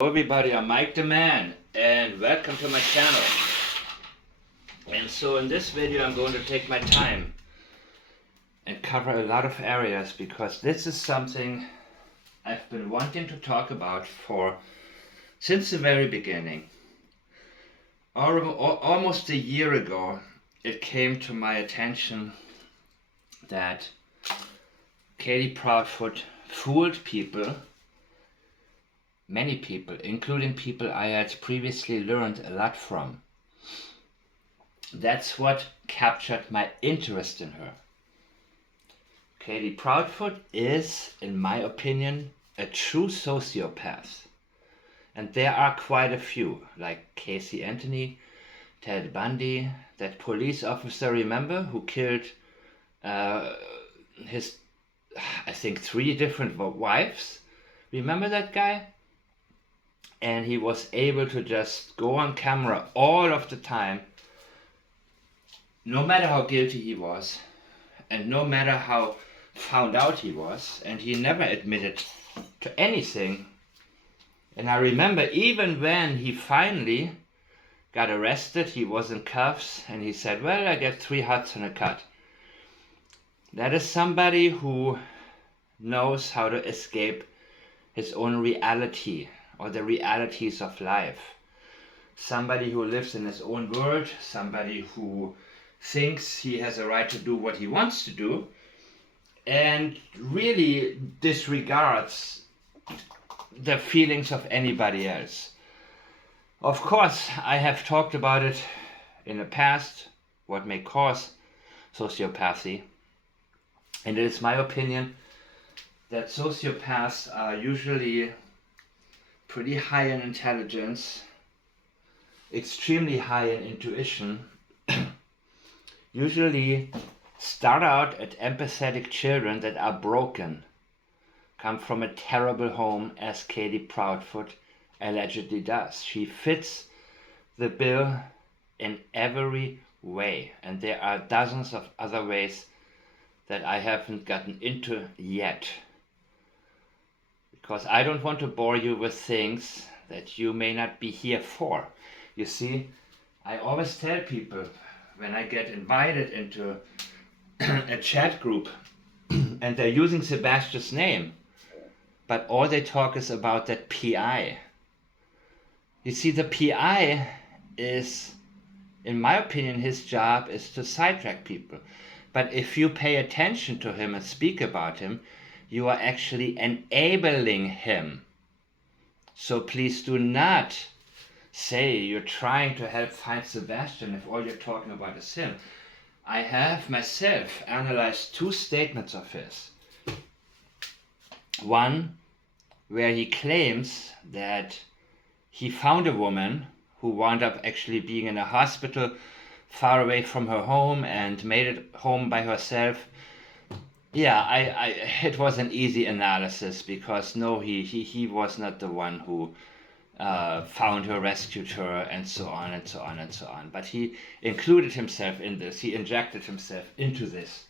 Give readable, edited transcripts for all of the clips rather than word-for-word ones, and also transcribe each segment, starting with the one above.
Hello everybody, I'm Mike the Man and welcome to my channel. And so in this video I'm going to take my time and cover a lot of areas because this is something I've been wanting to talk about since the very beginning. Almost a year ago it came to my attention that Katie Proudfoot fooled people, many people, including people I had previously learned a lot from. That's what captured my interest in her. Katie Proudfoot is, in my opinion, a true sociopath. And there are quite a few, like Casey Anthony, Ted Bundy, that police officer, remember, who killed his, I think, 3 different wives? Remember that guy? And he was able to just go on camera all of the time, no matter how guilty he was, and no matter how found out he was, and he never admitted to anything. And I remember even when he finally got arrested, he was in cuffs, and he said, well, I get 3 huts and a cut. That is somebody who knows how to escape his own reality, or the realities of life. Somebody who lives in his own world, somebody who thinks he has a right to do what he wants to do, and really disregards the feelings of anybody else. Of course, I have talked about it in the past, what may cause sociopathy, and it is my opinion that sociopaths are usually pretty high in intelligence, extremely high in intuition, usually start out at empathetic children that are broken, come from a terrible home, as Katie Proudfoot allegedly does. She fits the bill in every way, and there are dozens of other ways that I haven't gotten into yet. Because I don't want to bore you with things that you may not be here for. You see, I always tell people when I get invited into a chat group and they're using Sebastian's name, but all they talk is about that PI. You see, the PI is, in my opinion, his job is to sidetrack people. But if you pay attention to him and speak about him, you are actually enabling him. So please do not say you're trying to help find Sebastian if all you're talking about is him. I have myself analyzed 2 statements of his. One where he claims that he found a woman who wound up actually being in a hospital far away from her home and made it home by herself. Yeah, it was an easy analysis because no, he was not the one who found her, rescued her, and so on and so on and so on. But he included himself in this. He injected himself into this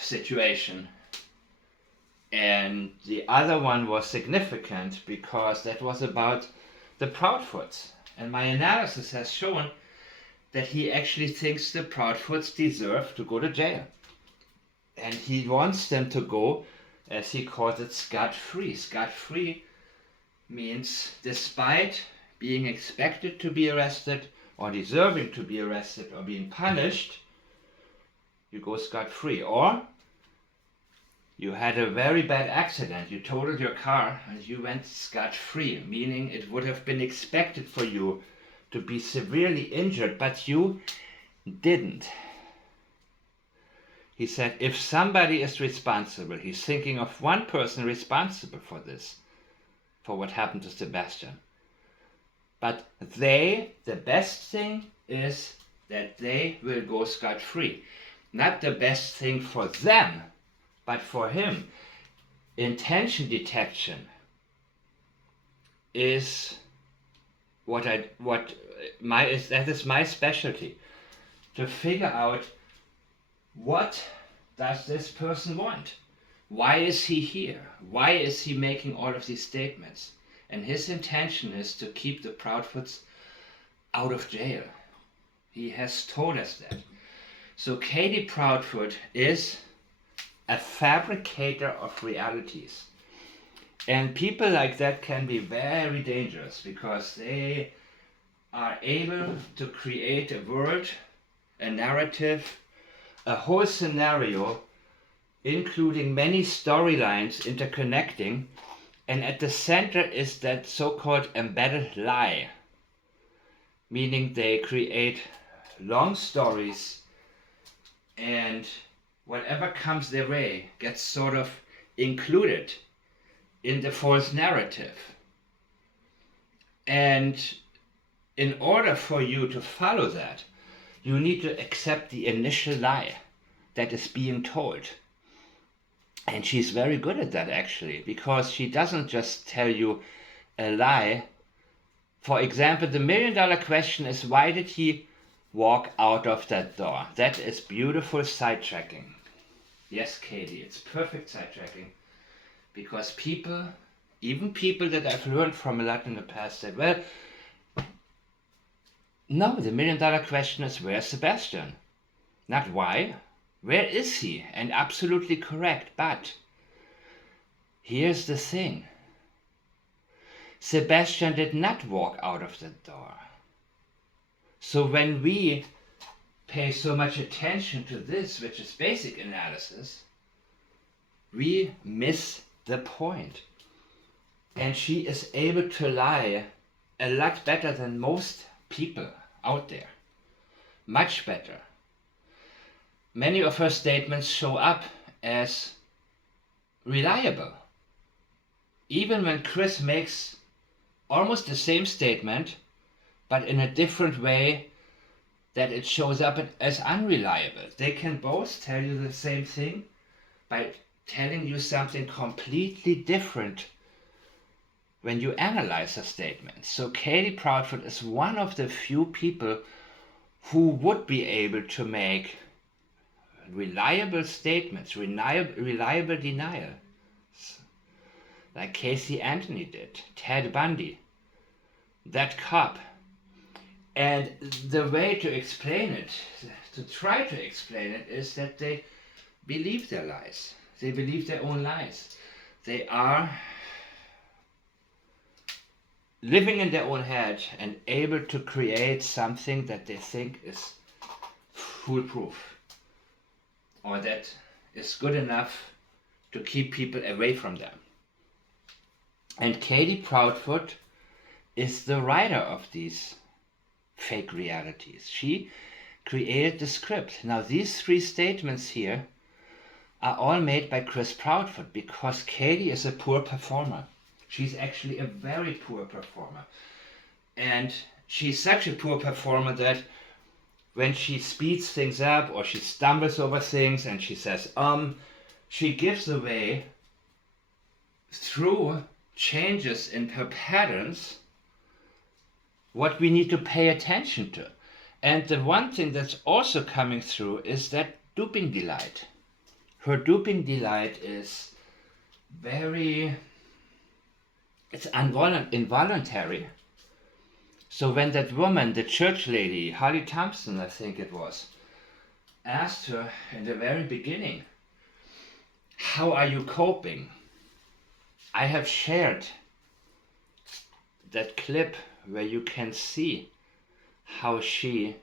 situation. And the other one was significant because that was about the Proudfoots. And my analysis has shown that he actually thinks the Proudfoots deserve to go to jail. And he wants them to go, as he calls it, scot-free. Scot-free means despite being expected to be arrested or deserving to be arrested or being punished, you go scot-free. Or you had a very bad accident, you totaled your car and you went scot-free, meaning it would have been expected for you to be severely injured, but you didn't. He said if somebody is responsible, he's thinking of one person responsible for this, for what happened to Sebastian. But the best thing is that they will go scot-free. Not the best thing for them, but for him. Intention detection is that is my specialty. To figure out what does this person want? Why is he here? Why is he making all of these statements? And his intention is to keep the Proudfoots out of jail. He has told us that. So Katie Proudfoot is a fabricator of realities. And people like that can be very dangerous because they are able to create a world, a narrative, a whole scenario, including many storylines interconnecting, and at the center is that so-called embedded lie, meaning they create long stories and whatever comes their way gets sort of included in the false narrative. And in order for you to follow that, you need to accept the initial lie that is being told. And she's very good at that, actually, because she doesn't just tell you a lie. For example, the $1 million question is, why did he walk out of that door? That is beautiful sidetracking. Yes, Katie, it's perfect sidetracking. Because people, even people that I've learned from a lot in the past, said, well, no, the $1 million question is, where's Sebastian? Not why. Where is he? And absolutely correct. But here's the thing. Sebastian did not walk out of the door. So when we pay so much attention to this, which is basic analysis, we miss the point. And she is able to lie a lot better than most people out there. Much better. Many of her statements show up as reliable. Even when Chris makes almost the same statement, but in a different way, that it shows up as unreliable. They can both tell you the same thing by telling you something completely different when you analyze a statement. So Katie Proudfoot is one of the few people who would be able to make reliable statements, reliable denial, like Casey Anthony did, Ted Bundy, that cop. And the way to explain it, to try to explain it, is that they believe their lies. They believe their own lies. They are living in their own head and able to create something that they think is foolproof, or that is good enough to keep people away from them. And Katie Proudfoot is the writer of these fake realities. She created the script. Now these 3 statements here are all made by Chris Proudfoot because Katie is a poor performer. She's actually a very poor performer. And she's such a poor performer that when she speeds things up or she stumbles over things and she says, she gives away through changes in her patterns what we need to pay attention to. And the one thing that's also coming through is that duping delight. Her duping delight is it's involuntary. So when that woman, the church lady, Holly Thompson, I think it was, asked her in the very beginning, how are you coping? I have shared that clip where you can see how she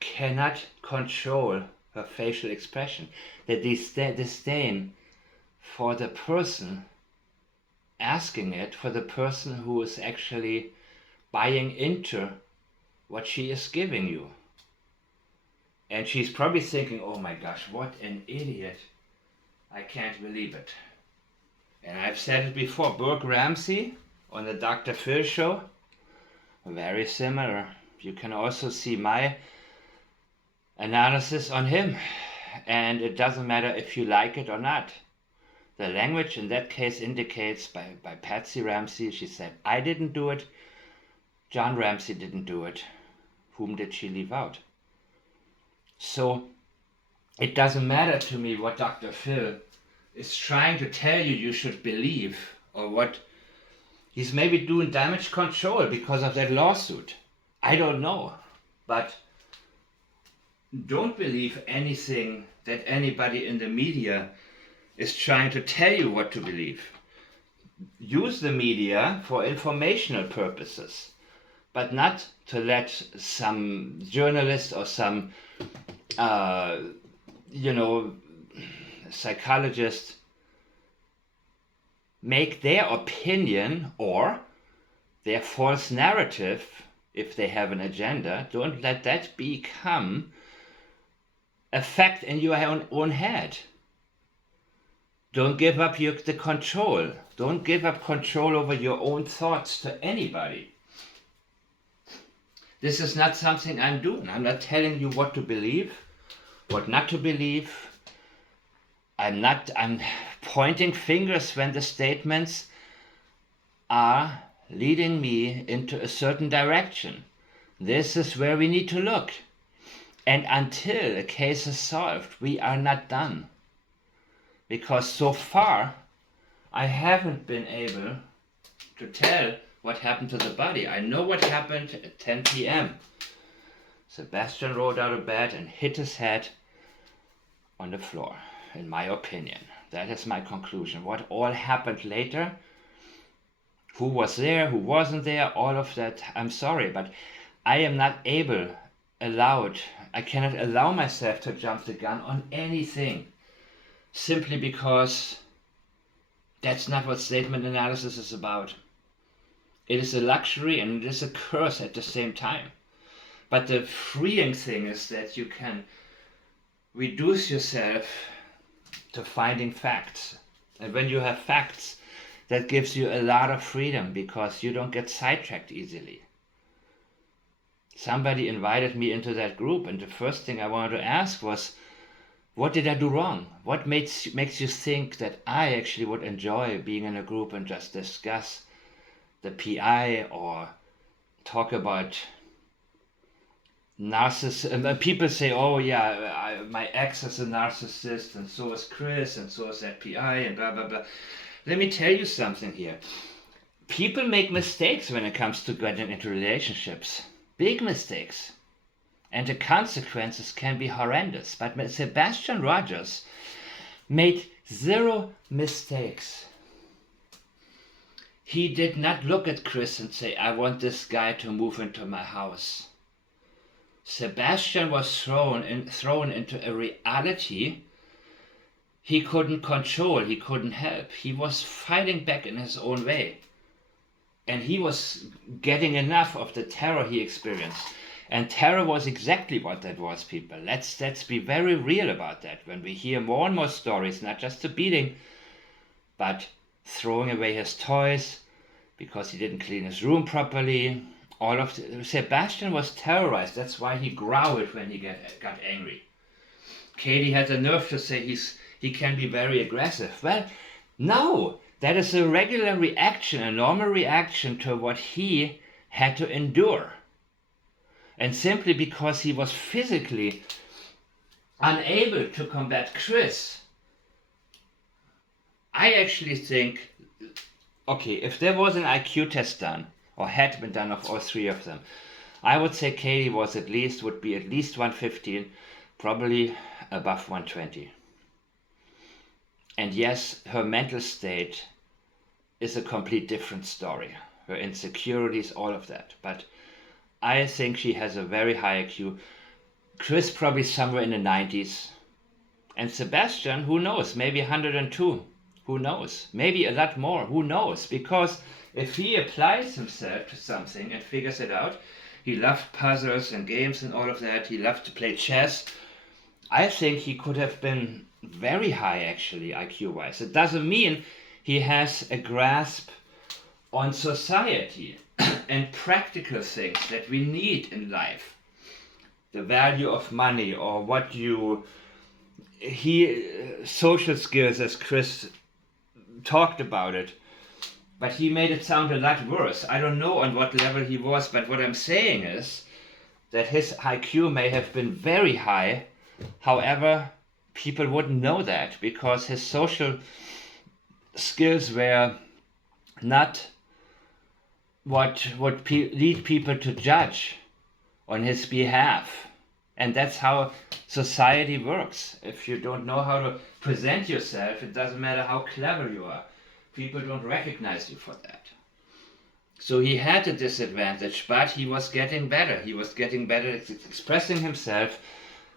cannot control her facial expression, the disdain for the person asking it, for the person who is actually buying into what she is giving you. And she's probably thinking, oh my gosh, what an idiot. I can't believe it. And I've said it before, Burke Ramsey on the Dr. Phil show, very similar. You can also see my analysis on him. And it doesn't matter if you like it or not. The language in that case indicates by Patsy Ramsey, she said, I didn't do it, John Ramsey didn't do it. Whom did she leave out? So it doesn't matter to me what Dr. Phil is trying to tell you should believe, or what He's maybe doing damage control because of that lawsuit. I don't know. But don't believe anything that anybody in the media is trying to tell you what to believe. Use the media for informational purposes, but not to let some journalist or some, psychologist make their opinion or their false narrative, if they have an agenda. Don't let that become a fact in your own head. Don't give up the control. Don't give up control over your own thoughts to anybody. This is not something I'm doing. I'm not telling you what to believe, what not to believe. I'm pointing fingers when the statements are leading me into a certain direction. This is where we need to look. And until a case is solved, we are not done. Because so far, I haven't been able to tell what happened to the body. I know what happened at 10 p.m. Sebastian rolled out of bed and hit his head on the floor, in my opinion. That is my conclusion. What all happened later, who was there, who wasn't there, all of that, I'm sorry, but I am not I cannot allow myself to jump the gun on anything, simply because that's not what statement analysis is about. It is a luxury and it is a curse at the same time. But the freeing thing is that you can reduce yourself to finding facts. And when you have facts, that gives you a lot of freedom because you don't get sidetracked easily. Somebody invited me into that group, and the first thing I wanted to ask was, what did I do wrong? What makes you think that I actually would enjoy being in a group and just discuss the PI or talk about narcissism? People say, oh yeah, my ex is a narcissist, and so is Chris, and so is that PI, and blah, blah, blah. Let me tell you something here. People make mistakes when it comes to getting into relationships. Big mistakes. And the consequences can be horrendous. But Sebastian Rogers made 0 mistakes. He did not look at Chris and say, I want this guy to move into my house. Sebastian was thrown into a reality he couldn't control, he couldn't help. He was fighting back in his own way. And he was getting enough of the terror he experienced. And terror was exactly what that was, people. Let's be very real about that. When we hear more and more stories, not just the beating, but throwing away his toys because he didn't clean his room properly. Sebastian was terrorized. That's why he growled when he got angry. Katie had the nerve to say he can be very aggressive. Well, no. That is a regular reaction, a normal reaction to what he had to endure. And simply because he was physically unable to combat Chris, I actually think, okay, if there was an IQ test done, or had been done of all 3 of them, I would say Katie would be at least 115, probably above 120. And yes, her mental state is a complete different story. Her insecurities, all of that. But I think she has a very high IQ. Chris probably somewhere in the 90s. And Sebastian, who knows, maybe 102. Who knows? Maybe a lot more. Who knows? Because if he applies himself to something and figures it out, he loved puzzles and games and all of that. He loved to play chess. I think he could have been very high, actually, IQ-wise. It doesn't mean he has a grasp on society and practical things that we need in life. The value of money, or social skills, as Chris talked about it. But he made it sound a lot worse. I don't know on what level he was, but what I'm saying is that his IQ may have been very high. However, people wouldn't know that because his social skills were not what would lead people to judge on his behalf. And that's how society works. If you don't know how to present yourself, it doesn't matter how clever you are. People don't recognize you for that. So he had a disadvantage, but he was getting better. He was getting better at expressing himself.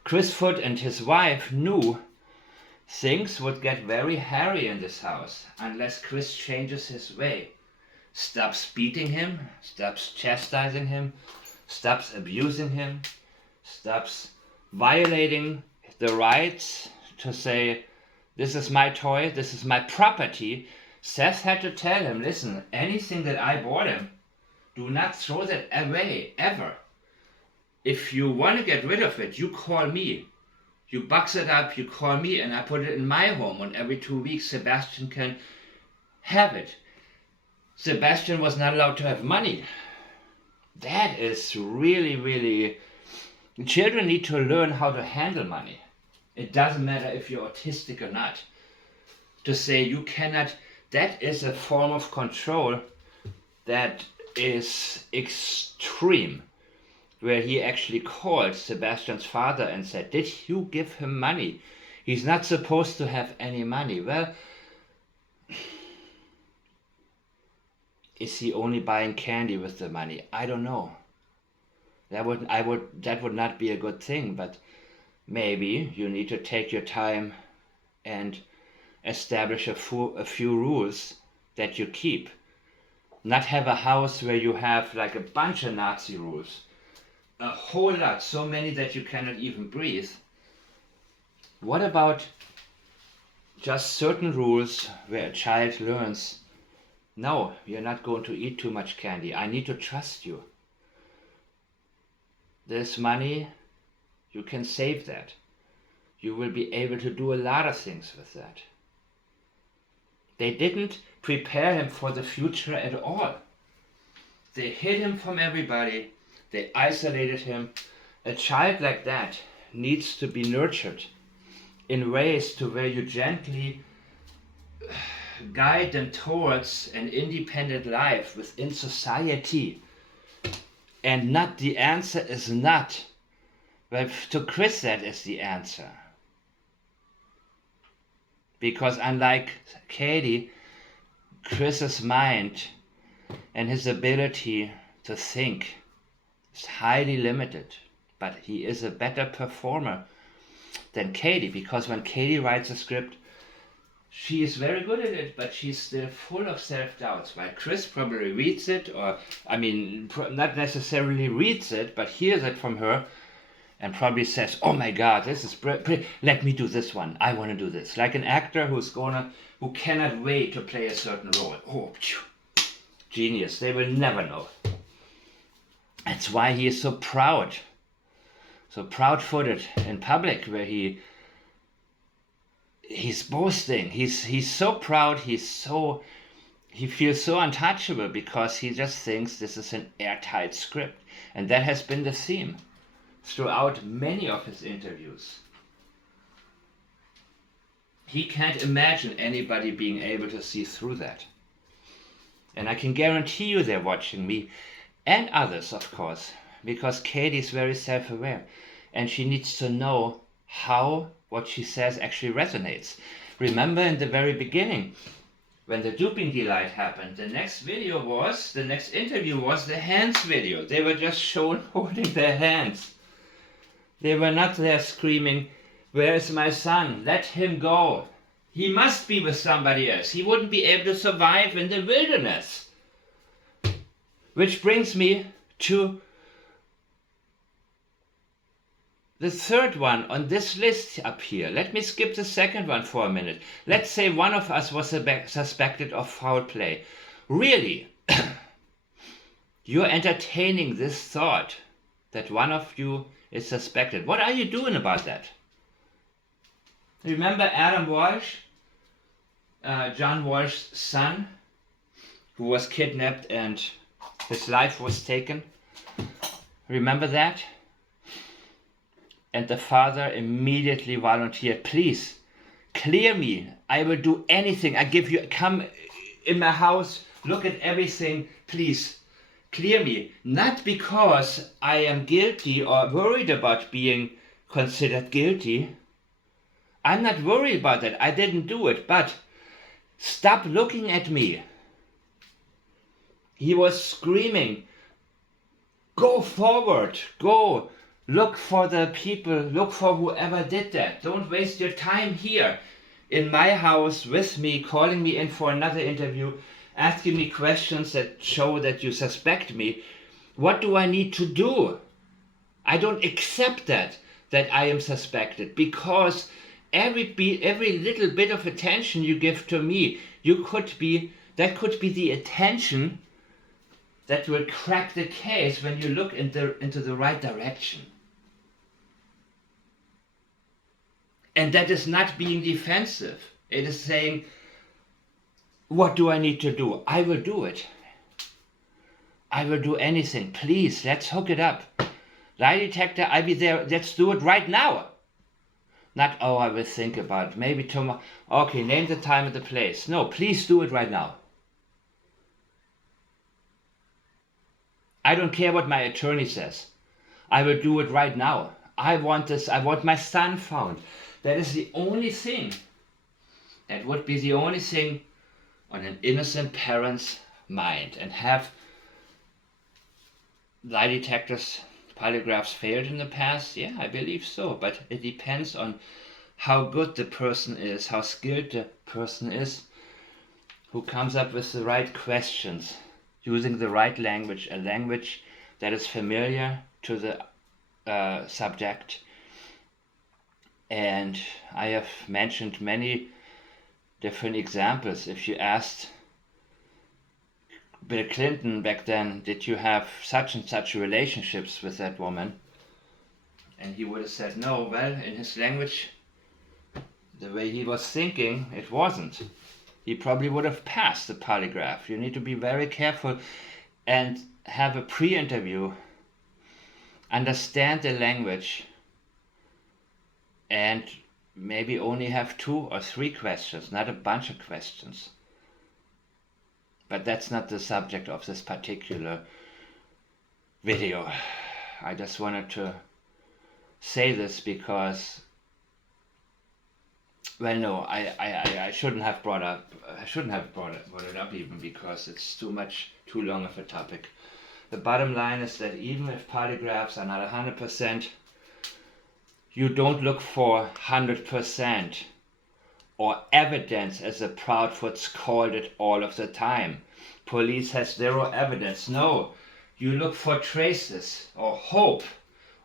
Chris Foot and his wife knew things would get very hairy in this house unless Chris changes his way. Stops beating him, stops chastising him, stops abusing him, stops violating the rights to say, this is my toy, this is my property. Seth had to tell him, listen, anything that I bought him, do not throw that away, ever. If you want to get rid of it, you call me. You box it up, you call me, and I put it in my home, and every 2 weeks Sebastian can have it. Sebastian was not allowed to have money. That is really, really... Children need to learn how to handle money. It doesn't matter if you're autistic or not. To say you cannot... That is a form of control that is extreme. Where he actually called Sebastian's father and said, did you give him money? He's not supposed to have any money. Well, is he only buying candy with the money? I don't know. That would not be a good thing, but maybe you need to take your time and establish a few rules that you keep. Not have a house where you have like a bunch of Nazi rules. A whole lot, so many that you cannot even breathe. What about just certain rules where a child learns, no, you're not going to eat too much candy. I need to trust you. This money, you can save that. You will be able to do a lot of things with that. They didn't prepare him for the future at all. They hid him from everybody. They isolated him. A child like that needs to be nurtured in ways to where you gently guide them towards an independent life within society. And not the answer is not. But to Chris, that is the answer. Because unlike Katie, Chris's mind and his ability to think is highly limited. But he is a better performer than Katie, because when Katie writes a script, she is very good at it, but she's still full of self-doubts. While Chris probably reads it, or, I mean, not necessarily reads it, but hears it from her, and probably says, oh my God, this is let me do this one. I want to do this. Like an actor who cannot wait to play a certain role. Oh, genius. They will never know. That's why he is so proud. So proud-footed in public, where he's boasting. He's so proud. He feels so untouchable because he just thinks this is an airtight script. And that has been the theme throughout many of his interviews. He can't imagine anybody being able to see through that. And I can guarantee you they're watching me, and others, of course, because Katie's very self-aware, and she needs to know how what she says actually resonates. Remember in the very beginning, when the duping delight happened, the next interview was the hands video. They were just shown holding their hands. They were not there screaming, where is my son? Let him go. He must be with somebody else. He wouldn't be able to survive in the wilderness. Which brings me to the third one on this list up here. Let me skip the second one for a minute. Let's say one of us was suspected of foul play. Really? You're entertaining this thought that one of you is suspected. What are you doing about that? Remember Adam Walsh, John Walsh's son, who was kidnapped and his life was taken? Remember that? And the father immediately volunteered, please, clear me. I will do anything. I give you, come in my house, look at everything, please. clear me, not because I am guilty or worried about being considered guilty. I'm not worried about that. I didn't do it, but stop looking at me. He was screaming, go forward, go, look for the people, look for whoever did that. Don't waste your time here in my house with me, calling me in for another interview, asking me questions that show that you suspect me. What do I need to do? I don't accept that I am suspected, because every little bit of attention you give to me, that could be the attention that will crack the case when you look into the right direction. And that is not being defensive. It is saying, what do I need to do? I will do it. I will do anything. Please, let's hook it up. Lie detector, I'll be there. Let's do it right now. Not, oh, I will think about it. Maybe tomorrow. Okay, name the time and the place. No, please do it right now. I don't care what my attorney says. I will do it right now. I want this. I want my son found. That is the only thing. That would be the only thing on an innocent parent's mind. And have lie detectors, polygraphs failed in the past? Yeah, I believe so. But it depends on how good the person is, how skilled the person is, who comes up with the right questions, using the right language, a language that is familiar to the subject. And I have mentioned many different examples. If you asked Bill Clinton back then, did you have such and such relationships with that woman? And he would have said no. Well, in his language, the way he was thinking, it wasn't. He probably would have passed the polygraph. You need to be very careful and have a pre-interview, understand the language, and maybe only have 2 or 3 questions, not a bunch of questions. But that's not the subject of this particular video. I just wanted to say this because, well, no, I shouldn't have brought it up even, because it's too long of a topic. The bottom line is that even if polygraphs are not 100%, you don't look for 100% or evidence, as the Proudfoots called it all of the time. Police has 0 evidence. No, you look for traces or hope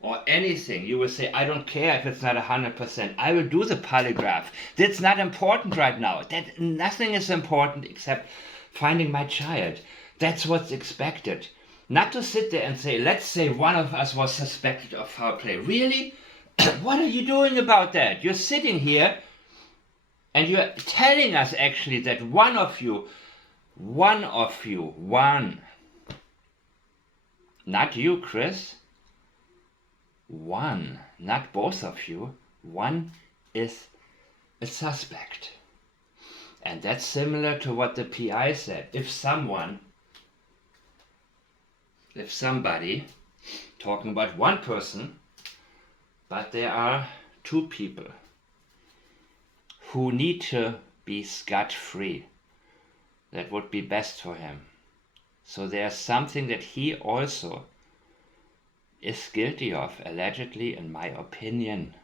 or anything. You will say, I don't care if it's not 100%. I will do the polygraph. That's not important right now. That nothing is important except finding my child. That's what's expected. Not to sit there and say, let's say one of us was suspected of foul play. Really? What are you doing about that? You're sitting here and you're telling us actually that one, not you, Chris, one, not both of you, one is a suspect. And that's similar to what the PI said. If somebody, talking about one person, but there are 2 people who need to be scot-free. That would be best for him. So there's something that he also is guilty of, allegedly, in my opinion.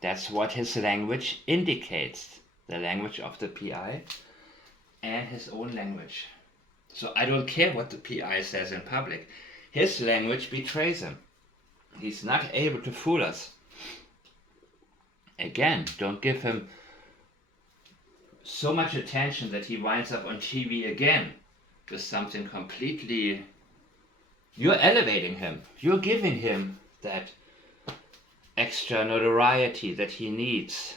That's what his language indicates. The language of the PI and his own language. So I don't care what the PI says in public. His language betrays him. He's not able to fool us. Again, don't give him so much attention that he winds up on TV again with something completely... You're elevating him. You're giving him that extra notoriety that he needs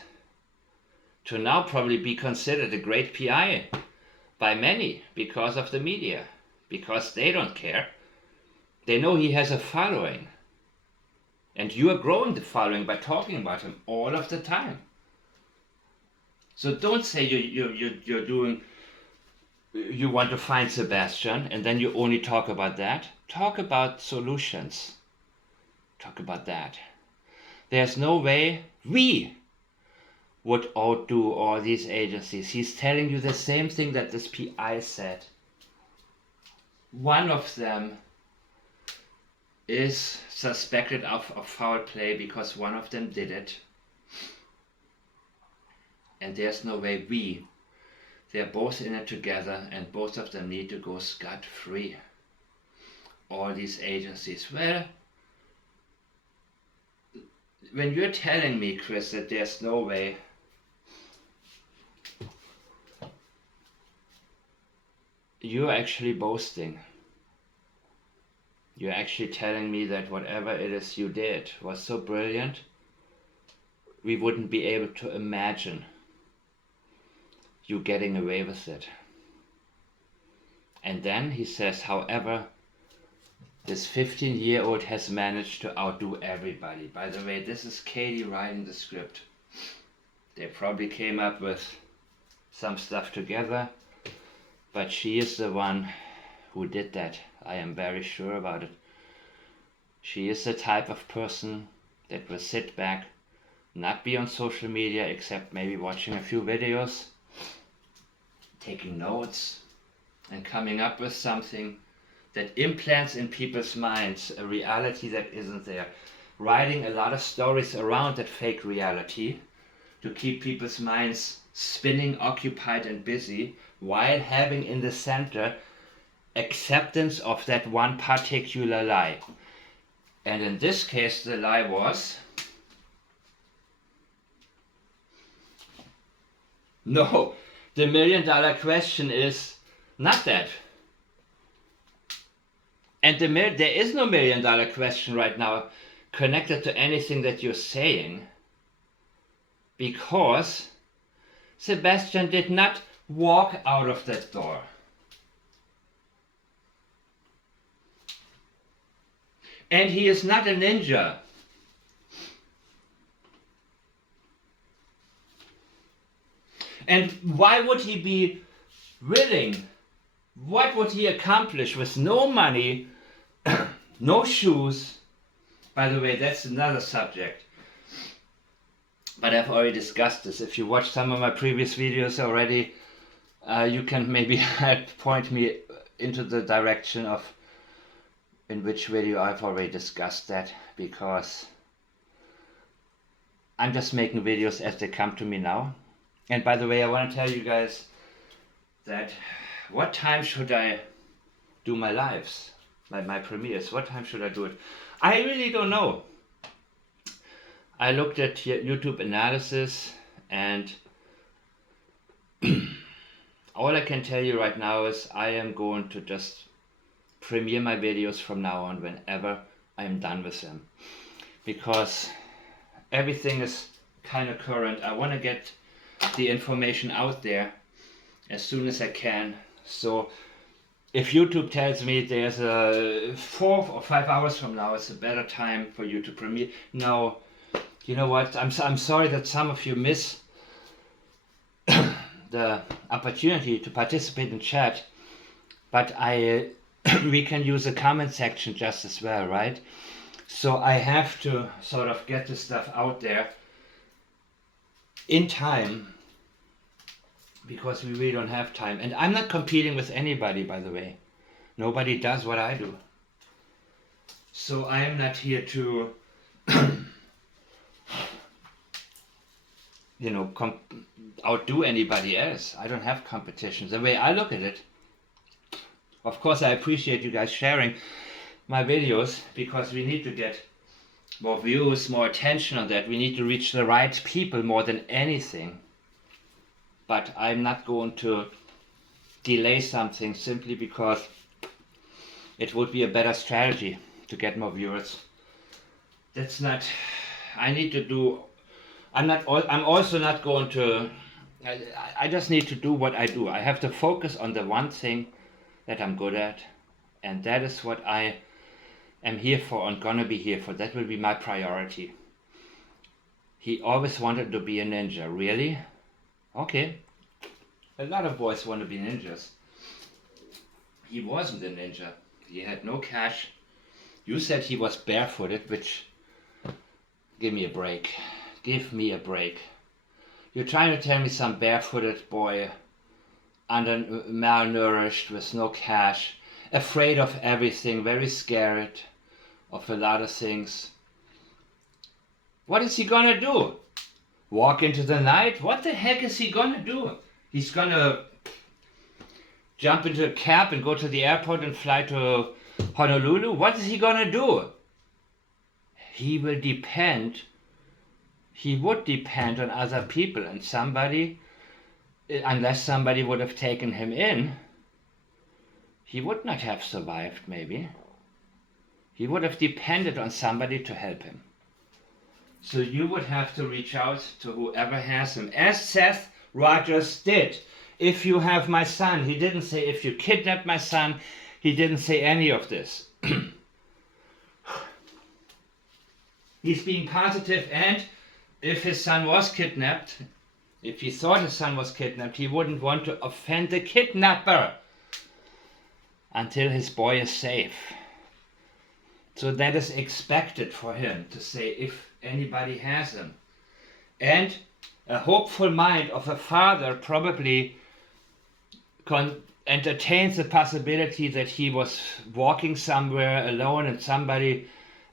to now probably be considered a great PI by many because of the media. Because they don't care. They know he has a following. And you are growing the following by talking about him all of the time. So don't say you're doing you want to find Sebastian and then you only talk about that. Talk about solutions. Talk about that. There's no way we would outdo all these agencies. He's telling you the same thing that this PI said. One of them is suspected of foul play because one of them did it. And there's no way we. They're both in it together and both of them need to go scot-free. All these agencies. Well, when you're telling me, Chris, that there's no way, you're actually boasting. You're actually telling me that whatever it is you did was so brilliant, we wouldn't be able to imagine you getting away with it. And then he says, however, this 15-year-old has managed to outdo everybody. By the way, this is Katie writing the script. They probably came up with some stuff together, but she is the one who did that. I am very sure about it. She is the type of person that will sit back, not be on social media except maybe watching a few videos, taking notes, and coming up with something that implants in people's minds a reality that isn't there. Writing a lot of stories around that fake reality to keep people's minds spinning, occupied and busy, while having in the center acceptance of that one particular lie. And in this case the lie was, no, the $1 million question is not that. And there is no $1 million question right now connected to anything that you're saying, because Sebastian did not walk out of that door. And he is not a ninja. And why would he be willing? What would he accomplish with no money, no shoes? By the way, that's another subject. But I've already discussed this. If you watched some of my previous videos already, you can maybe point me into the direction of in which video I've already discussed that, because I'm just making videos as they come to me now. And by the way, I want to tell you guys that what time should I do my lives, my premieres? What time should I do it? I really don't know. I looked at YouTube analysis, and all I can tell you right now is I am going to just premiere my videos from now on whenever I'm done with them, because everything is kind of current. I want to get the information out there as soon as I can. So if YouTube tells me there's a 4 or 5 hours from now it's a better time for you to premiere, no, you know what, I'm sorry that some of you miss the opportunity to participate in chat, but we can use a comment section just as well, right? So I have to sort of get this stuff out there in time, because we really don't have time. And I'm not competing with anybody, by the way. Nobody does what I do. So I'm not here to outdo anybody else. I don't have competition. The way I look at it, of course I appreciate you guys sharing my videos, because we need to get more views, more attention on that. We need to reach the right people more than anything. But I'm not going to delay something simply because it would be a better strategy to get more viewers. That's not, I'm also not going to, I just need to do what I do. I have to focus on the one thing that I'm good at, and that is what I am here for and gonna be here for. That will be my priority. He always wanted to be a ninja. Really? Okay. A lot of boys want to be ninjas. He wasn't a ninja. He had no cash. You said he was barefooted, which... Give me a break. Give me a break. You're trying to tell me some barefooted boy, malnourished, with no cash, afraid of everything, very scared of a lot of things. What is he gonna do? Walk into the night? What the heck is he gonna do? He's gonna jump into a cab and go to the airport and fly to Honolulu? What is he gonna do? He would depend on other people, and somebody, unless somebody would have taken him in, he would not have survived, maybe. He would have depended on somebody to help him. So you would have to reach out to whoever has him, as Seth Rogers did. If you have my son, he didn't say if you kidnap my son, he didn't say any of this. He's being positive, and if his son was kidnapped, if he thought his son was kidnapped, he wouldn't want to offend the kidnapper until his boy is safe. So that is expected for him to say if anybody has him. And a hopeful mind of a father probably entertains the possibility that he was walking somewhere alone and somebody,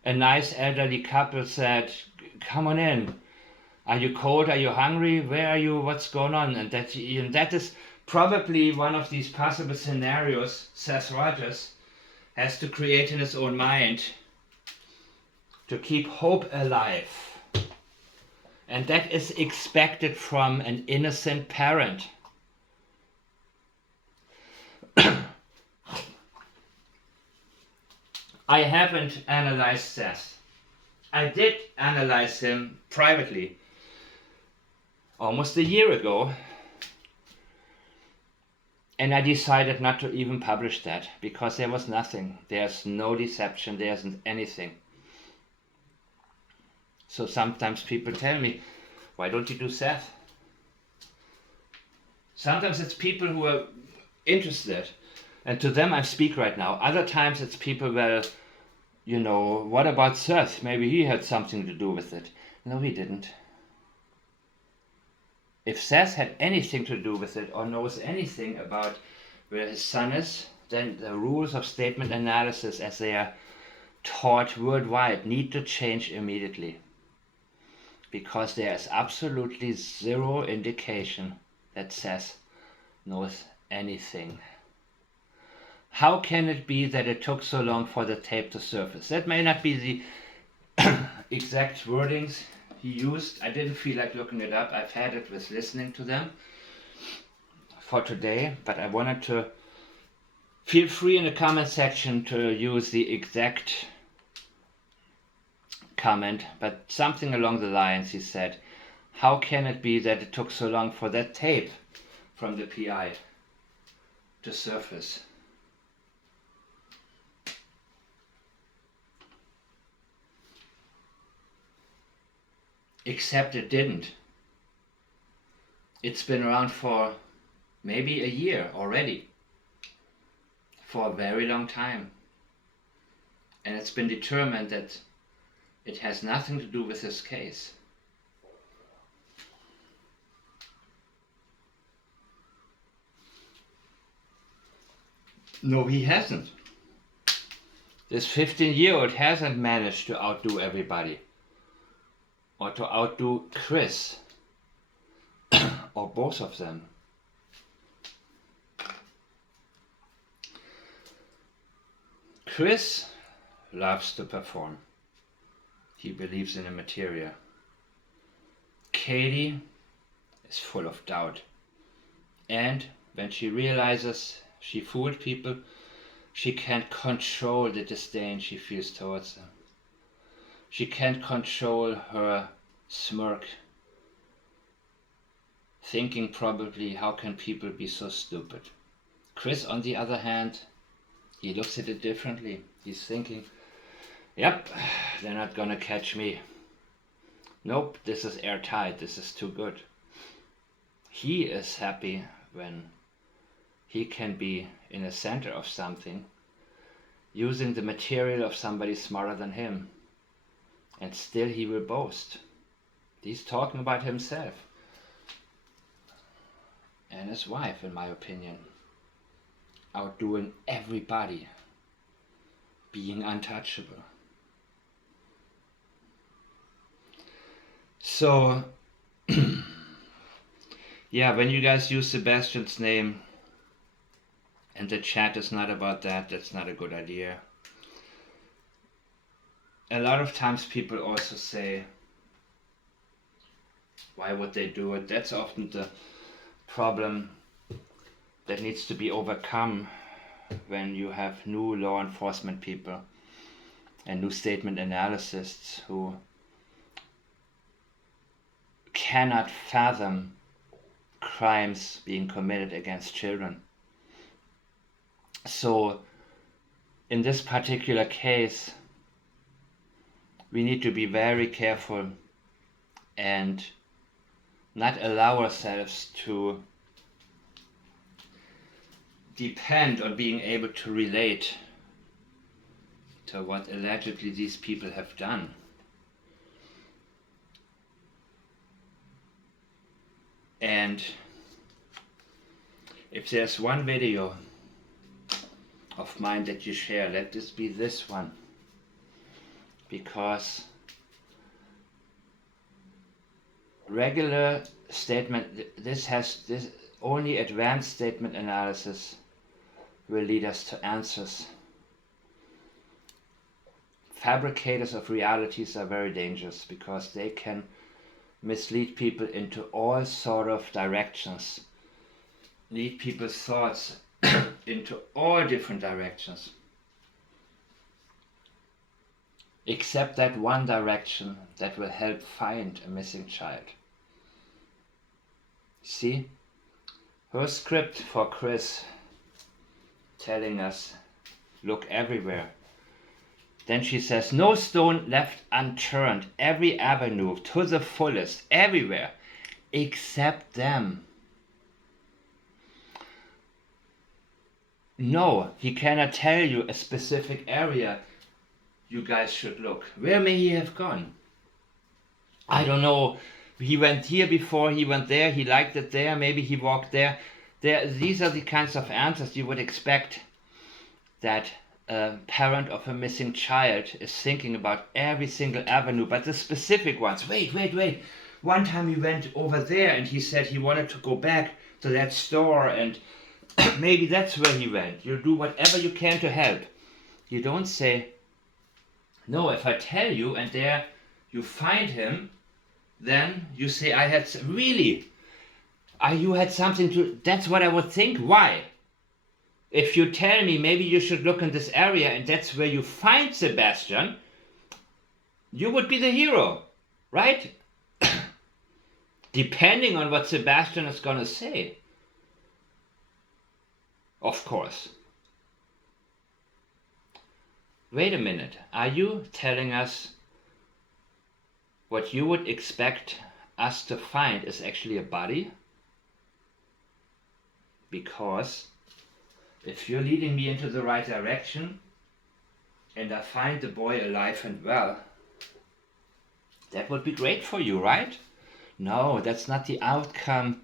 a nice elderly couple, said, "Come on in. Are you cold? Are you hungry? Where are you? What's going on?" And that is probably one of these possible scenarios Seth Rogers has to create in his own mind to keep hope alive. And that is expected from an innocent parent. I haven't analyzed Seth. I did analyze him privately almost a year ago, and I decided not to even publish that because there was nothing. There's no deception, there isn't anything. So sometimes people tell me, why don't you do Seth? Sometimes it's people who are interested, and to them I speak right now. Other times it's people, well, you know, what about Seth? Maybe he had something to do with it. No, he didn't. If Seth had anything to do with it or knows anything about where his son is, then the rules of statement analysis as they are taught worldwide need to change immediately. Because there is absolutely zero indication that Seth knows anything. How can it be that it took so long for the tape to surface? That may not be the exact wordings he used. I didn't feel like looking it up. I've had it with listening to them for today, but I wanted to feel free in the comment section to use the exact comment, but something along the lines he said, how can it be that it took so long for that tape from the PI to surface? Except it didn't. It's been around for maybe a year already. For a very long time. And it's been determined that it has nothing to do with this case. No, he hasn't. This 15-year-old hasn't managed to outdo everybody. Or to outdo Chris. Or both of them. Chris loves to perform. He believes in the material. Katie is full of doubt. And when she realizes she fooled people, she can't control the disdain she feels towards them. She can't control her smirk, thinking probably, how can people be so stupid? Chris, on the other hand, he looks at it differently. He's thinking, yep, they're not gonna catch me. Nope, this is airtight, this is too good. He is happy when he can be in the center of something, using the material of somebody smarter than him. And still he will boast. He's talking about himself and his wife, in my opinion, outdoing everybody, being untouchable. So, yeah, when you guys use Sebastian's name and the chat is not about that, that's not a good idea. A lot of times people also say, why would they do it? That's often the problem that needs to be overcome when you have new law enforcement people and new statement analysts who cannot fathom crimes being committed against children. So in this particular case, we need to be very careful and not allow ourselves to depend on being able to relate to what allegedly these people have done. And if there's one video of mine that you share, let this be this one, because regular statement, this only advanced statement analysis will lead us to answers. Fabricators of realities are very dangerous because they can mislead people into all sort of directions, lead people's thoughts into all different directions, except that one direction that will help find a missing child. See, her script for Chris telling us, look everywhere. Then she says, no stone left unturned, every avenue to the fullest, everywhere, except them. No, he cannot tell you a specific area you guys should look. Where may he have gone? I don't know. He went here before, he went there, he liked it there, maybe he walked there. These are the kinds of answers you would expect that a parent of a missing child is thinking about every single avenue, but the specific ones. Wait. One time he went over there and he said he wanted to go back to that store and maybe that's where he went. You do whatever you can to help. You don't say, no, if I tell you and there you find him, then you say, you had something to, that's what I would think. Why? If you tell me maybe you should look in this area and that's where you find Sebastian, you would be the hero, right? Depending on what Sebastian is going to say. Of course. Wait a minute. Are you telling us what you would expect us to find is actually a body? Because if you're leading me into the right direction and I find the boy alive and well, that would be great for you, right? No, that's not the outcome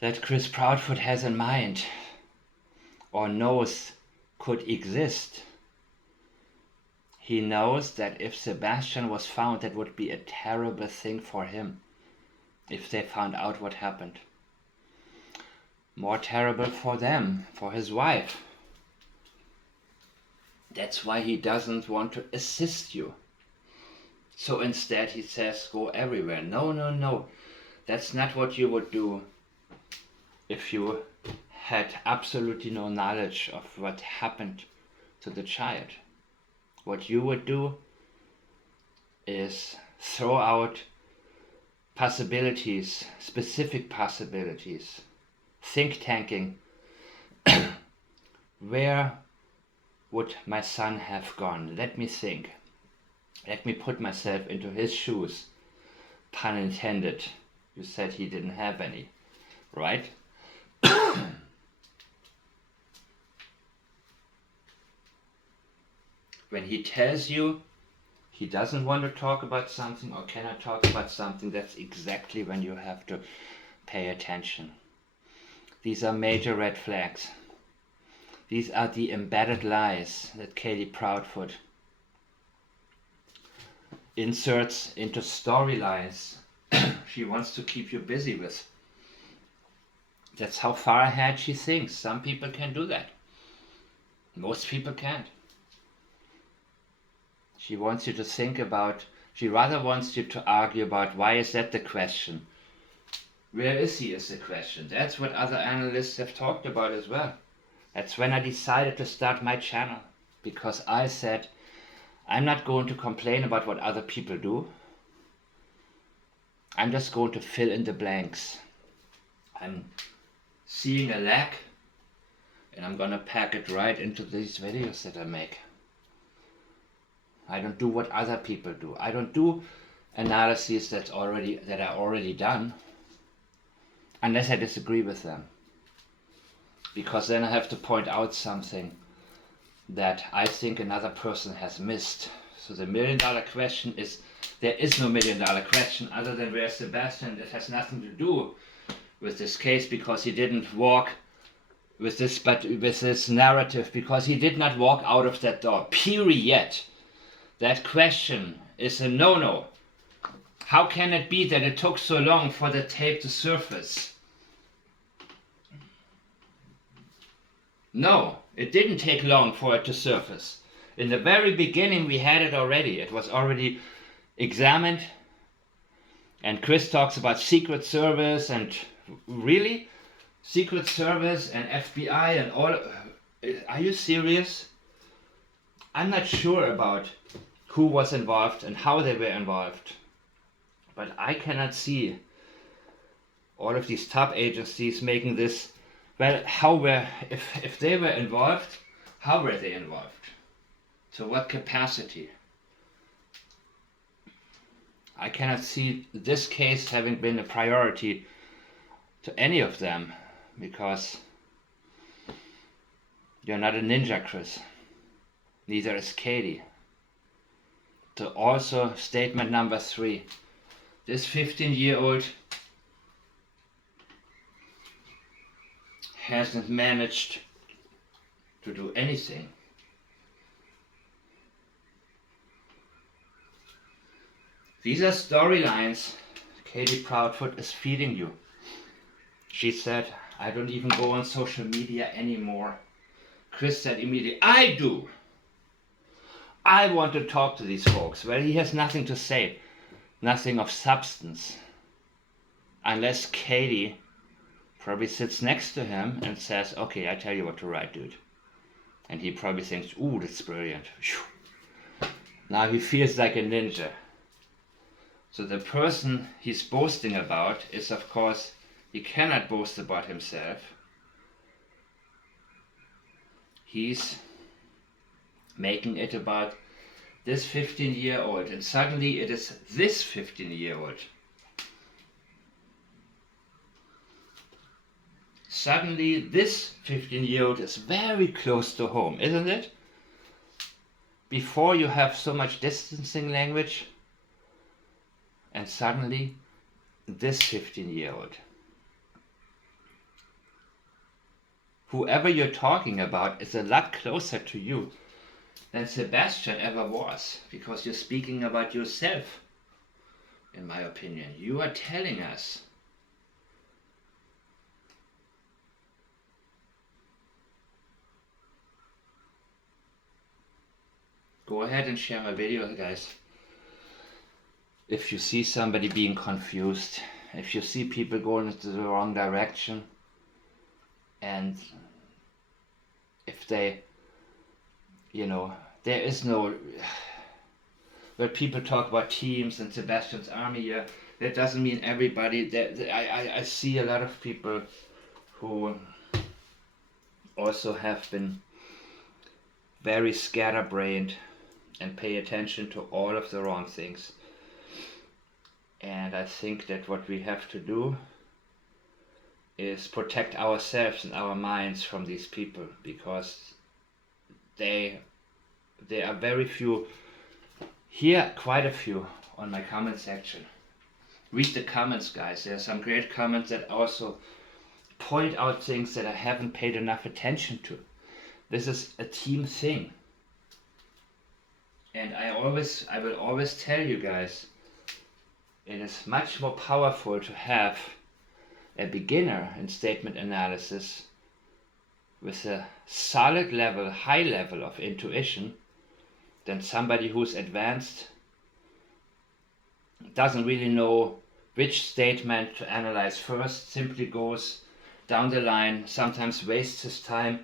that Chris Proudfoot has in mind or knows could exist. He knows that if Sebastian was found, that would be a terrible thing for him if they found out what happened. More terrible for them, for his wife. That's why he doesn't want to assist you. So instead he says, go everywhere. No. That's not what you would do if you had absolutely no knowledge of what happened to the child. What you would do is throw out possibilities, specific possibilities, think tanking. Where would my son have gone? Let me think. Let me put myself into his shoes. Pun intended. You said he didn't have any, right? When he tells you he doesn't want to talk about something or cannot talk about something, that's exactly when you have to pay attention. These are major red flags. These are the embedded lies that Katie Proudfoot inserts into storylines she wants to keep you busy with. That's how far ahead she thinks. Some people can do that. Most people can't. She wants you to think about, she rather wants you to argue about why is that the question. Where is he is the question. That's what other analysts have talked about as well. That's when I decided to start my channel. Because I said, I'm not going to complain about what other people do. I'm just going to fill in the blanks. I'm seeing a lack, and I'm gonna pack it right into these videos that I make. I don't do what other people do. I don't do analyses that are already done, unless I disagree with them. Because then I have to point out something that I think another person has missed. So the $1 million question is, there is no $1 million question other than where's Sebastian. That has nothing to do with this case, because he didn't walk with this, but with this narrative, because he did not walk out of that door, period. That question is a no-no. How can it be that it took so long for the tape to surface? No, it didn't take long for it to surface. In the very beginning we had it already. It was already examined. And Chris talks about Secret Service and really? Secret Service and FBI and all. Are you serious? I'm not sure about who was involved and how they were involved. But I cannot see all of these top agencies making this. Well, if they were involved, how were they involved? To what capacity? I cannot see this case having been a priority to any of them, because you're not a ninja, Chris. Neither is Katie. So also, statement number 3. This 15-year-old hasn't managed to do anything. These are storylines Katie Proudfoot is feeding you. She said, I don't even go on social media anymore. Chris said immediately, I do. I want to talk to these folks. Well, he has nothing to say. Nothing of substance. Unless Katie probably sits next to him and says, okay, I tell you what to write, dude. And he probably thinks, ooh, that's brilliant. Now he feels like a ninja. So the person he's boasting about is, of course, he cannot boast about himself. He's making it about this 15-year-old, and suddenly it is this 15-year-old. Suddenly this 15-year-old is very close to home, isn't it? Before you have so much distancing language, and suddenly this 15-year-old. Whoever you're talking about is a lot closer to you than Sebastian ever was, because you're speaking about yourself, in my opinion. You are telling us go ahead and share my video, guys. If you see somebody being confused, if you see people going into the wrong direction, and if they, there is no, where people talk about teams and Sebastian's army here, that doesn't mean everybody. I see a lot of people who also have been very scatterbrained and pay attention to all of the wrong things. And I think that what we have to do is protect ourselves and our minds from these people, because they There are very few. Here, quite a few on my comment section. Read the comments, guys. There are some great comments that also point out things that I haven't paid enough attention to. This is a team thing. And I will always tell you guys, it is much more powerful to have a beginner in statement analysis with a solid level, high level of intuition than somebody who's advanced, doesn't really know which statement to analyze first, simply goes down the line, sometimes wastes his time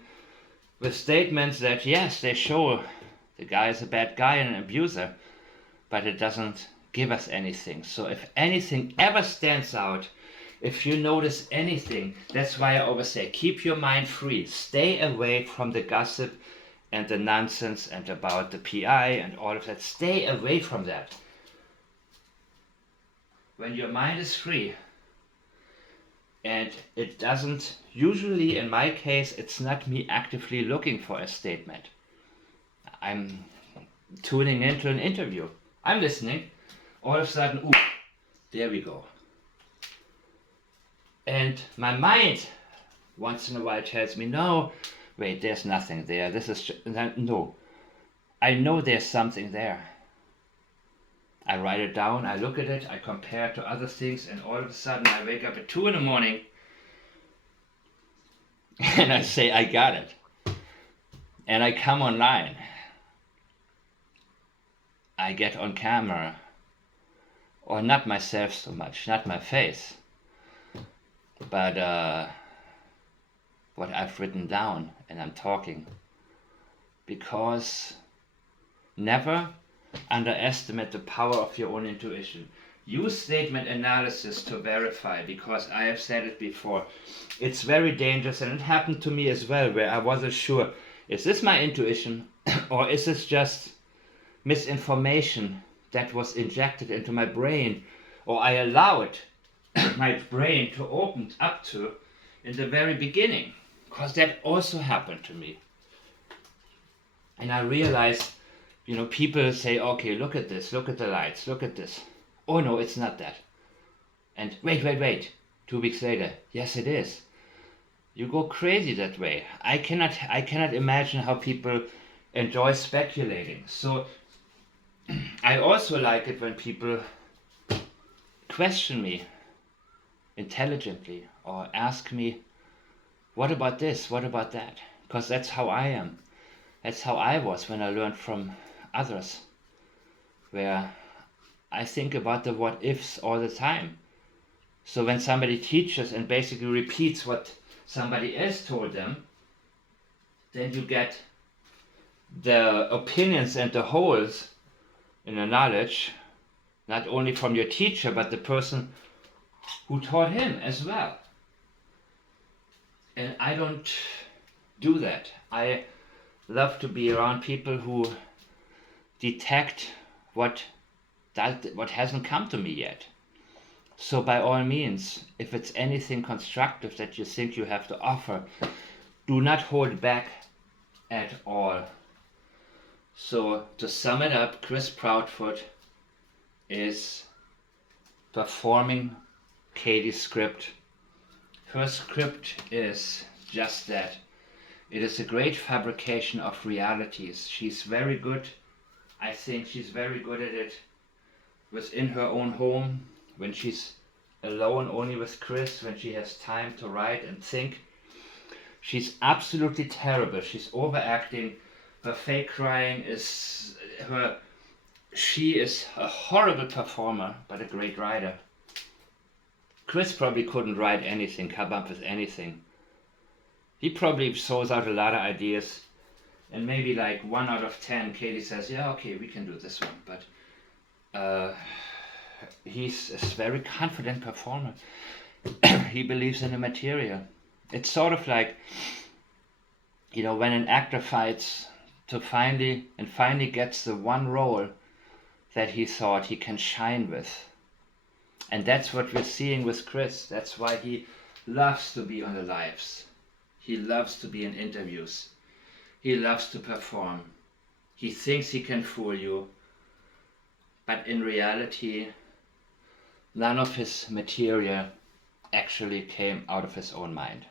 with statements that, yes, they show the guy is a bad guy and an abuser, but it doesn't give us anything. So if anything ever stands out, if you notice anything, that's why I always say, keep your mind free. Stay away from the gossip and the nonsense and about the PI and all of that. Stay away from that. When your mind is free, and it doesn't, usually in my case, it's not me actively looking for a statement. I'm tuning into an interview. I'm listening. All of a sudden, ooh, there we go. And my mind once in a while tells me, no, wait, there's nothing there. This is no. I know there's something there. I write it down, I look at it, I compare it to other things, and all of a sudden I wake up at 2 in the morning and I say, I got it. And I come online. I get on camera. Or not myself so much, not my face. But what I've written down and I'm talking. Because never underestimate the power of your own intuition. Use statement analysis to verify, because I have said it before. It's very dangerous, and it happened to me as well, where I wasn't sure, is this my intuition or is this just misinformation that was injected into my brain, or I allowed my brain to open up to in the very beginning, because that also happened to me. And I realized, people say, okay, look at this, look at the lights, look at this. Oh no, it's not that. And wait. 2 weeks later, yes it is. You go crazy that way. I cannot imagine how people enjoy speculating. So I also like it when people question me intelligently or ask me, what about this, what about that? Because that's how I am. That's how I was when I learned from others, where I think about the what ifs all the time. So when somebody teaches and basically repeats what somebody else told them, then you get the opinions and the holes in the knowledge, not only from your teacher, but the person who taught him as well. And I don't do that. I love to be around people who detect what hasn't come to me yet. So by all means, if it's anything constructive that you think you have to offer, do not hold back at all. So to sum it up, Chris Proudfoot is performing Katie's script. Her script is just that. It is a great fabrication of realities. She's very good. I think she's very good at it within her own home, when she's alone only with Chris, when she has time to write and think. She's absolutely terrible. She's overacting. Her fake crying is she is a horrible performer, but a great writer. Chris probably couldn't write anything, come up with anything. He probably throws out a lot of ideas, and maybe like 1 out of 10, Katie says, yeah, okay, we can do this one. But he's a very confident performer. He believes in the material. It's sort of like, when an actor fights to finally gets the one role that he thought he can shine with. And that's what we're seeing with Chris. That's why he loves to be on the lives. He loves to be in interviews. He loves to perform. He thinks he can fool you, but in reality, none of his material actually came out of his own mind.